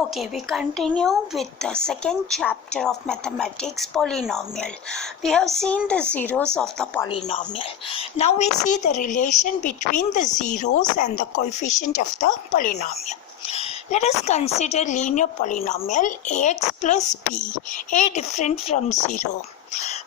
Okay, we continue with the second chapter of mathematics, polynomial. We have seen the zeros of the polynomial. Now we see the relation between the zeros and the coefficient of the polynomial. Let us consider linear polynomial ax plus b, a different from 0.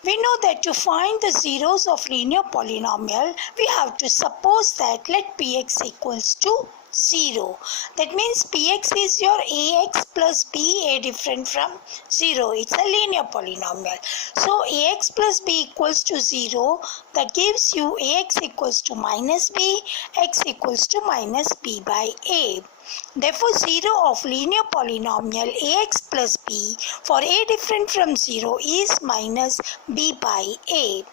We know that to find the zeros of linear polynomial, we have to suppose that let px equals to 0. That means px is your ax plus b, a different from 0. It's a linear polynomial. So ax plus b equals to 0. That gives you ax equals to minus b, x equals to minus b by a. Therefore, 0 of linear polynomial ax plus b for a different from 0 is minus b by a.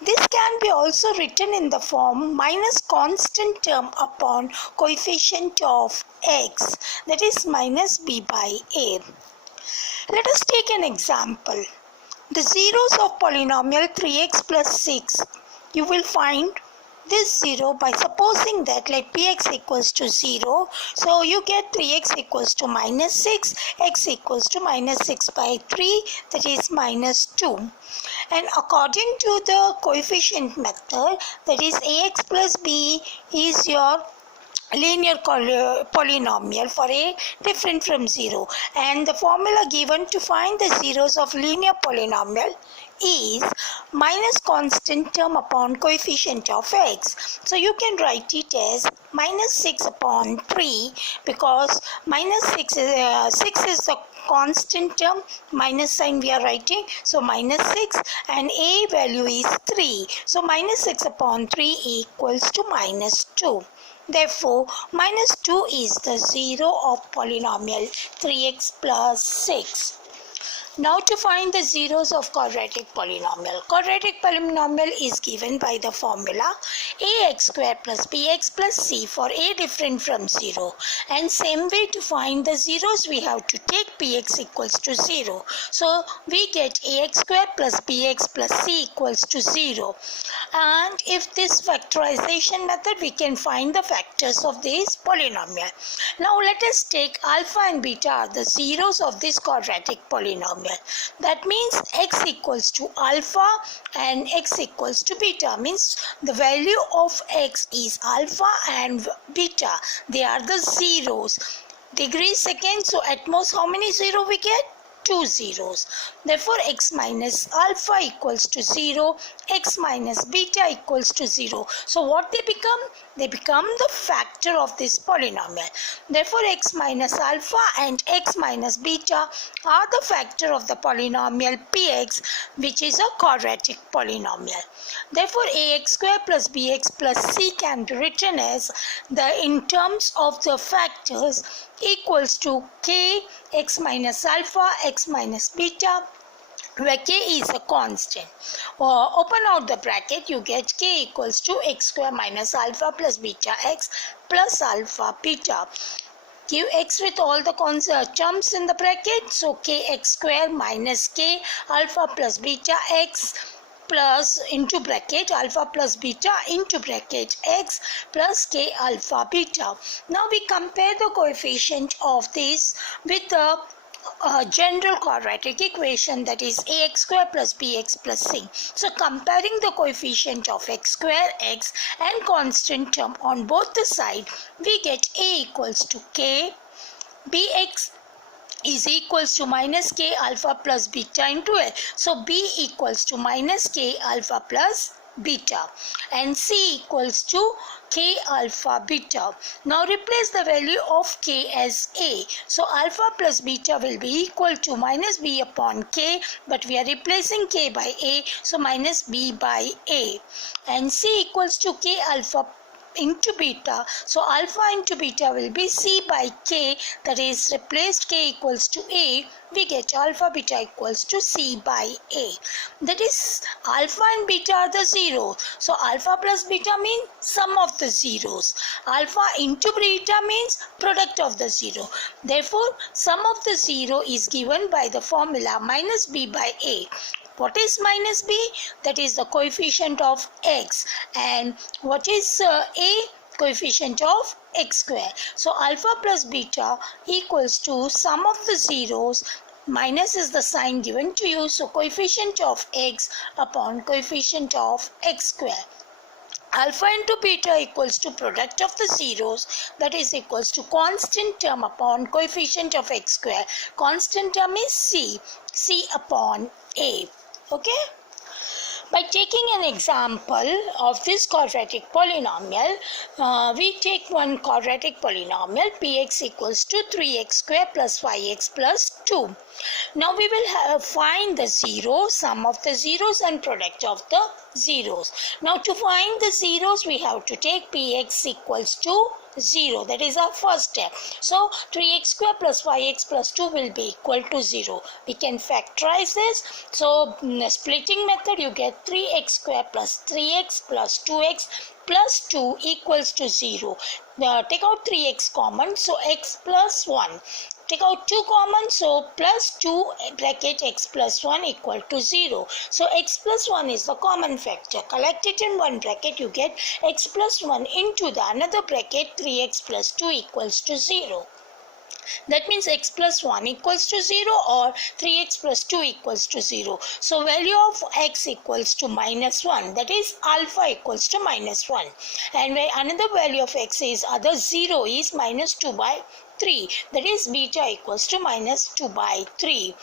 This can be also written in the form minus constant term upon coefficient of x, that is minus b by a. Let us take an example. The zeros of polynomial 3x plus 6, you will find this 0 by supposing that let px equals to 0. So you get 3x equals to minus 6, x equals to minus 6 by 3, that is minus 2. And according to the coefficient method, that is ax plus b is your linear polynomial for a different from 0, and the formula given to find the zeros of linear polynomial is minus constant term upon coefficient of x. So you can write it as minus 6 upon 3 because minus 6 is the constant term, minus sign we are writing, so minus 6, and a value is 3. So minus 6 upon 3 equals to minus 2. Therefore, minus 2 is the zero of polynomial 3x plus 6. Now to find the zeros of quadratic polynomial. Quadratic polynomial is given by the formula ax square plus bx plus c for a different from 0. And same way to find the zeros we have to take px equals to 0. So we get ax square plus bx plus c equals to 0. And if this factorization method, we can find the factors of this polynomial. Now let us take alpha and beta are the zeros of this quadratic polynomial. That means x equals to alpha and x equals to beta, means the value of x is alpha and beta. They are the zeros. Degree second, so at most how many zero we get? 2 zeros. Therefore, x minus alpha equals to 0, x minus beta equals to 0. So what they become? They become the factor of this polynomial. Therefore, x minus alpha and x minus beta are the factor of the polynomial px, which is a quadratic polynomial. Therefore, ax square plus bx plus c can be written as in terms of the factors equals to k x minus alpha x minus beta, where k is a constant. Open out the bracket, you get k equals to x square minus alpha plus beta x plus alpha beta. Give x with all the terms in the bracket, so kx square minus k alpha plus beta x plus into bracket alpha plus beta into bracket x plus k alpha beta. Now we compare the coefficient of this with the general quadratic equation, that is ax square plus bx plus c. So comparing the coefficient of x square, x and constant term on both the side, we get a equals to k, bx is equals to minus k alpha plus beta into a. So b equals to minus k alpha plus beta and c equals to k alpha beta. Now replace the value of k as a. So alpha plus beta will be equal to minus b upon k, but we are replacing k by a, so minus b by a. And c equals to k alpha into beta, so alpha into beta will be c by k, that is replaced k equals to a, we get alpha beta equals to c by a. That is alpha and beta are the zeros, so alpha plus beta means sum of the zeros, alpha into beta means product of the zero. Therefore sum of the zero is given by the formula minus b by a. What is minus b? That is the coefficient of x. And what is a? coefficient of x square. So alpha plus beta equals to sum of the zeros, minus is the sign given to you, so coefficient of x upon coefficient of x square. Alpha into beta equals to product of the zeros, that is equals to constant term upon coefficient of x square. Constant term is c upon a. Okay. By taking an example of this quadratic polynomial, we take one quadratic polynomial px equals to 3x square plus 5x plus 2. Now we will find the zero, sum of the zeros and product of the zeros. Now to find the zeros, we have to take px equals to 0. That is our first step. So 3x square plus 5x plus 2 will be equal to 0. We can factorize this. So splitting method, you get 3x square plus 3x plus 2x plus 2 equals to 0. Take out 3x common, so x plus 1. Take out 2 common, so plus 2 bracket x plus 1 equal to 0. So x plus 1 is the common factor. Collect it in one bracket, you get x plus 1 into the another bracket, 3x plus 2 equals to 0. That means x plus 1 equals to 0 or 3x plus 2 equals to 0. So value of x equals to minus 1. That is alpha equals to minus 1. And another value of x is other 0 is minus 2 by 3. That is beta equals to minus 2 by 3.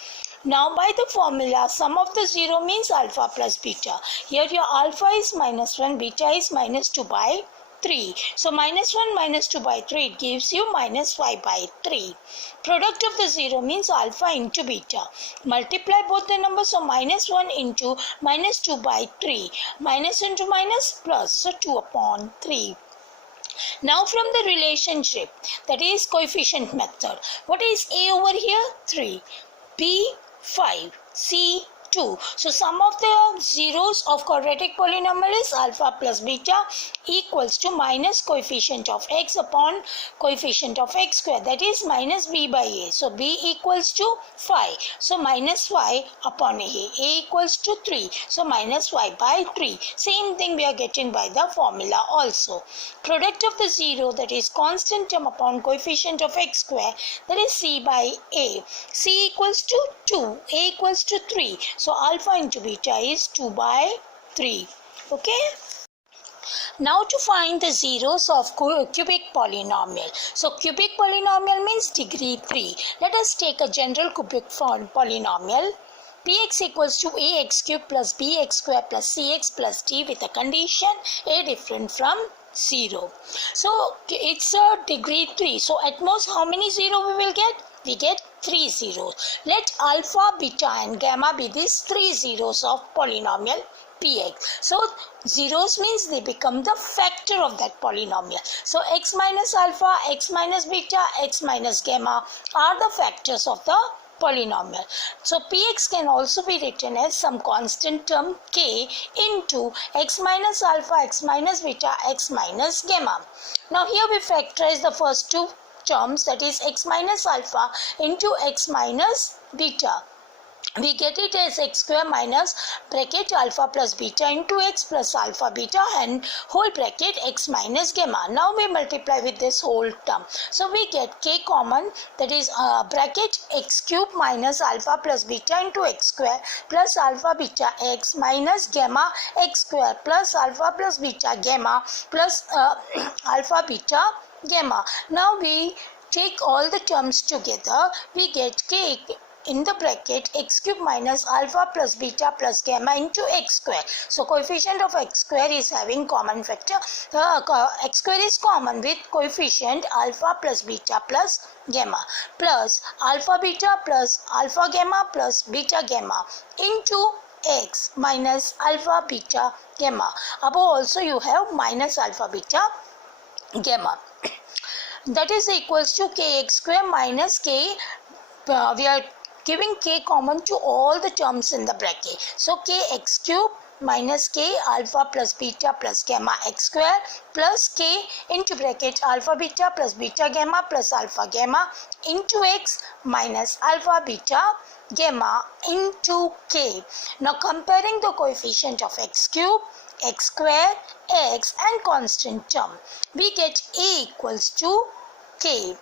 Now by the formula, sum of the 0 means alpha plus beta. Here your alpha is minus 1, beta is minus 2 by 3. So minus 1 minus 2 by 3, it gives you minus 5 by 3. Product of the 0 means alpha into beta. Multiply both the numbers, so minus 1 into minus 2 by 3. Minus into minus plus, so 2 upon 3. Now from the relationship, that is coefficient method. What is A over here? 3. B 5. C 2. So sum of the zeros of quadratic polynomial is alpha plus beta equals to minus coefficient of x upon coefficient of x square, that is minus b by a. So b equals to 5. So minus 5 upon a equals to 3. So minus 5 by 3. Same thing we are getting by the formula also. Product of the zero, that is constant term upon coefficient of x square, that is c by a. C equals to 2. A equals to 3. So alpha into beta is 2 by 3. Okay. Now to find the zeros of cubic polynomial. So cubic polynomial means degree 3. Let us take a general cubic polynomial. Px equals to ax cube plus bx square plus cx plus d with a condition a different from 0. So it's a degree 3. So at most how many 0 we will get? We get 3 zeros. Let alpha, beta and gamma be these 3 zeros of polynomial px. So zeros means they become the factor of that polynomial. So x minus alpha, x minus beta, x minus gamma are the factors of the polynomial. So px can also be written as some constant term k into x minus alpha, x minus beta, x minus gamma. Now here we factorize the first two terms, that is x minus alpha into x minus beta. We get it as x square minus bracket alpha plus beta into x plus alpha beta and whole bracket x minus gamma. Now we multiply with this whole term. So we get k common, that is bracket x cube minus alpha plus beta into x square plus alpha beta x minus gamma x square plus alpha plus beta gamma plus alpha beta gamma. Now we take all the terms together. We get k in the bracket x cube minus alpha plus beta plus gamma into x square. So coefficient of x square is having common factor. X square is common with coefficient alpha plus beta plus gamma plus alpha beta plus alpha gamma plus beta gamma into x minus alpha beta gamma. Above also you have minus alpha beta gamma. That is equals to kx square minus k. We are giving k common to all the terms in the bracket. So kx cube minus k alpha plus beta plus gamma x square plus k into bracket alpha beta plus beta gamma plus alpha gamma into x minus alpha beta gamma into k. Now comparing the coefficient of x cube, x square, x and constant term. We get a equals to k,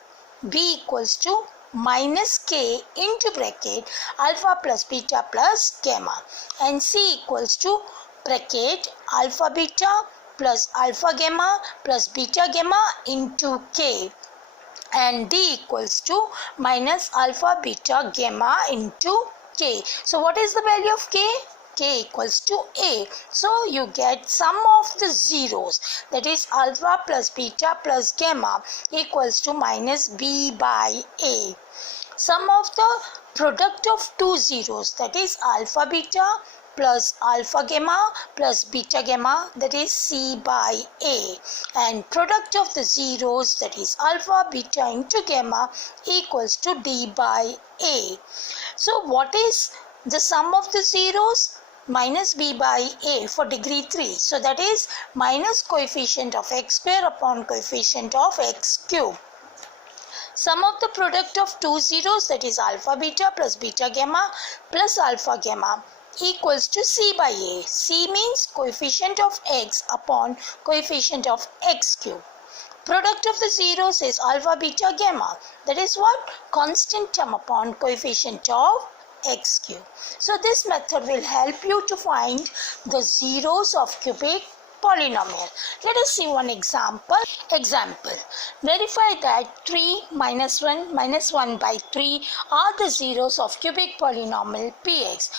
b equals to minus k into bracket alpha plus beta plus gamma, and c equals to bracket alpha beta plus alpha gamma plus beta gamma into k, and d equals to minus alpha beta gamma into k. So what is the value of k? K equals to a. So you get sum of the zeros, that is alpha plus beta plus gamma equals to minus b by a. Sum of the product of two zeros, that is alpha beta plus alpha gamma plus beta gamma, that is c by a, and product of the zeros, that is alpha beta into gamma equals to d by a. So what is the sum of the zeros? Minus b by a for degree 3. So that is minus coefficient of x square upon coefficient of x cube. Sum of the product of two zeros, that is alpha beta plus beta gamma plus alpha gamma equals to c by a. C means coefficient of x upon coefficient of x cube. Product of the zeros is alpha beta gamma, that is what? Constant term upon coefficient of x cube. So this method will help you to find the zeros of cubic polynomial. Let us see one example. Verify that 3 minus 1 minus 1 by 3 are the zeros of cubic polynomial px.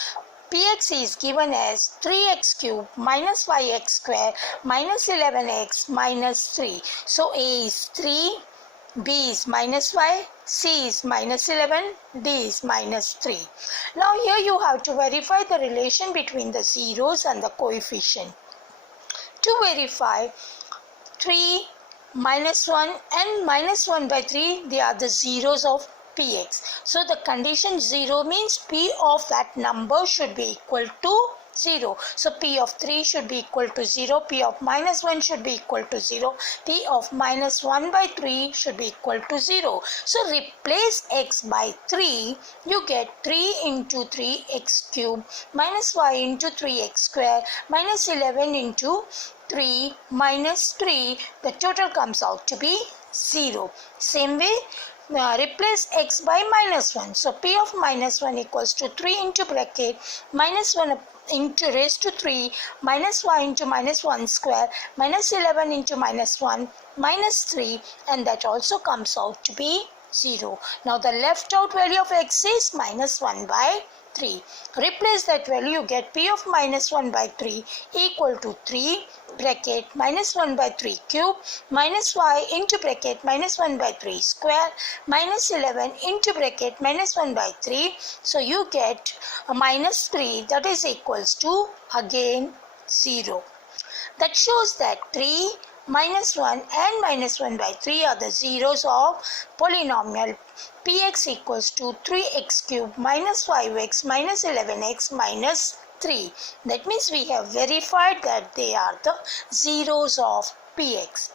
Px is given as 3x cube minus 5x square minus 11x minus 3. So a is 3, b is minus 5, c is minus 11, d is minus 3. Now here you have to verify the relation between the zeros and the coefficient. To verify 3, minus 1 and minus 1 by 3, they are the zeros of px. So the condition 0 means p of that number should be equal to 0. So p of 3 should be equal to 0, p of minus 1 should be equal to 0, p of minus 1 by 3 should be equal to 0. So replace x by 3, you get 3 into 3x cube minus 5 into 3x square minus 11 into 3 minus 3, the total comes out to be 0. Same way, replace x by minus 1. So p of minus 1 equals to 3 into bracket minus 1 into raised to 3 minus 5 into minus 1 square minus 11 into minus 1 minus 3, and that also comes out to be 0. Now the left out value of x is minus 1 by 3. Replace that value, you get p of minus 1 by 3 equal to 3 bracket minus 1 by 3 cube minus 5 into bracket minus 1 by 3 square minus 11 into bracket minus 1 by 3. So you get a minus 3, that is equals to again 0. That shows that 3, minus 1 and minus 1 by 3 are the zeros of polynomial px equals to 3x cube minus 5x minus 11x minus 3. That means we have verified that they are the zeros of px.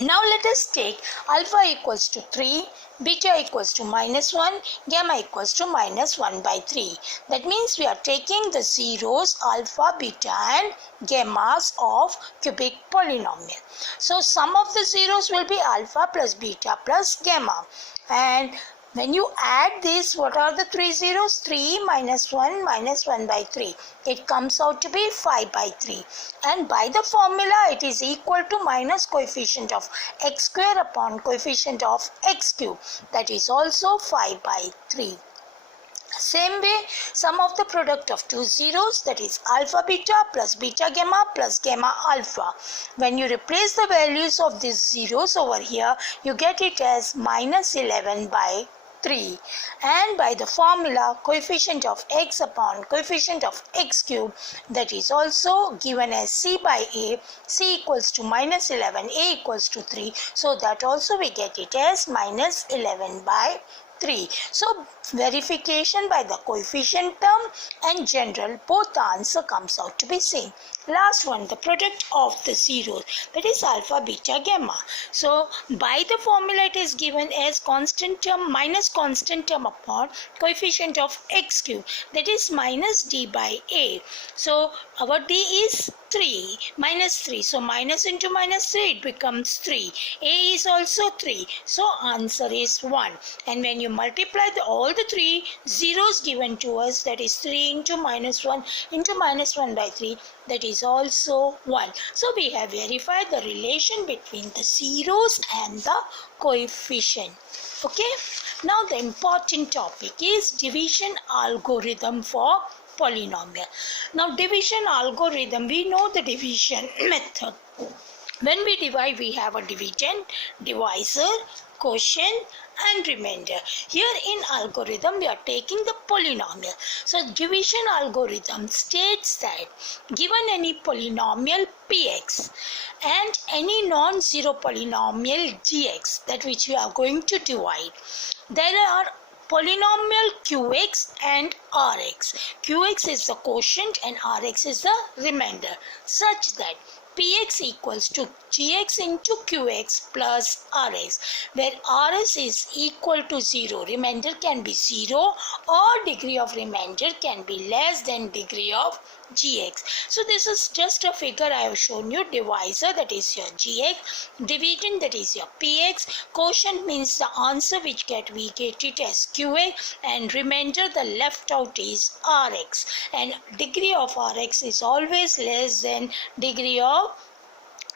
Now let us take alpha equals to 3, beta equals to minus 1, gamma equals to minus 1 by 3. That means we are taking the zeros alpha, beta and gammas of cubic polynomial. So sum of the zeros will be alpha plus beta plus gamma. And when you add this, what are the three zeros? 3 minus 1 by 3. It comes out to be 5 by 3. And by the formula, it is equal to minus coefficient of x square upon coefficient of x cube. That is also 5 by 3. Same way, sum of the product of two zeros, that is alpha beta plus beta gamma plus gamma alpha. When you replace the values of these zeros over here, you get it as minus 11 by 3, and by the formula coefficient of x upon coefficient of x cube, that is also given as c by a, c equals to minus 11, a equals to 3, so that also we get it as minus 11 by 3. So verification by the coefficient term and general, both the answer comes out to be same. Last one, the product of the zeros, that is alpha, beta, gamma. So by the formula it is given as constant term minus constant term upon coefficient of x cube, that is minus d by a. So our d is 3 minus 3, so minus into minus 3 it becomes 3. A is also 3, so answer is 1. And when you multiply all the three zeros given to us, that is 3 into minus 1 into minus 1 by 3, that is also 1. So we have verified the relation between the zeros and the coefficient. Okay, now the important topic is division algorithm for polynomial. Now division algorithm, we know the division method. When we divide, we have a dividend, divisor, quotient and remainder. Here in algorithm, we are taking the polynomial. So division algorithm states that given any polynomial px and any non-zero polynomial gx, that which we are going to divide, there are polynomial qx and rx. Qx is the quotient and rx is the remainder, such that px equals to gx into qx plus rs, where rs is equal to 0. Remainder can be 0 or degree of remainder can be less than degree of gx. So this is just a figure I have shown you. Divisor, that is your gx, dividend, that is your px, quotient means the answer which we get it as qx, and remainder the left out is rx, and degree of rx is always less than degree of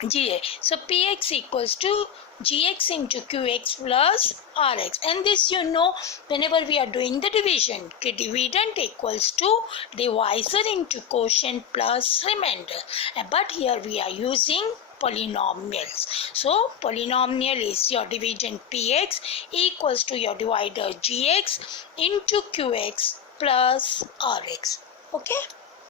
GA. So Px equals to Gx into Qx plus Rx. And this you know whenever we are doing the division. Dividend equals to divisor into quotient plus remainder. But here we are using polynomials. So polynomial is your dividend Px equals to your divider Gx into Qx plus Rx. Okay.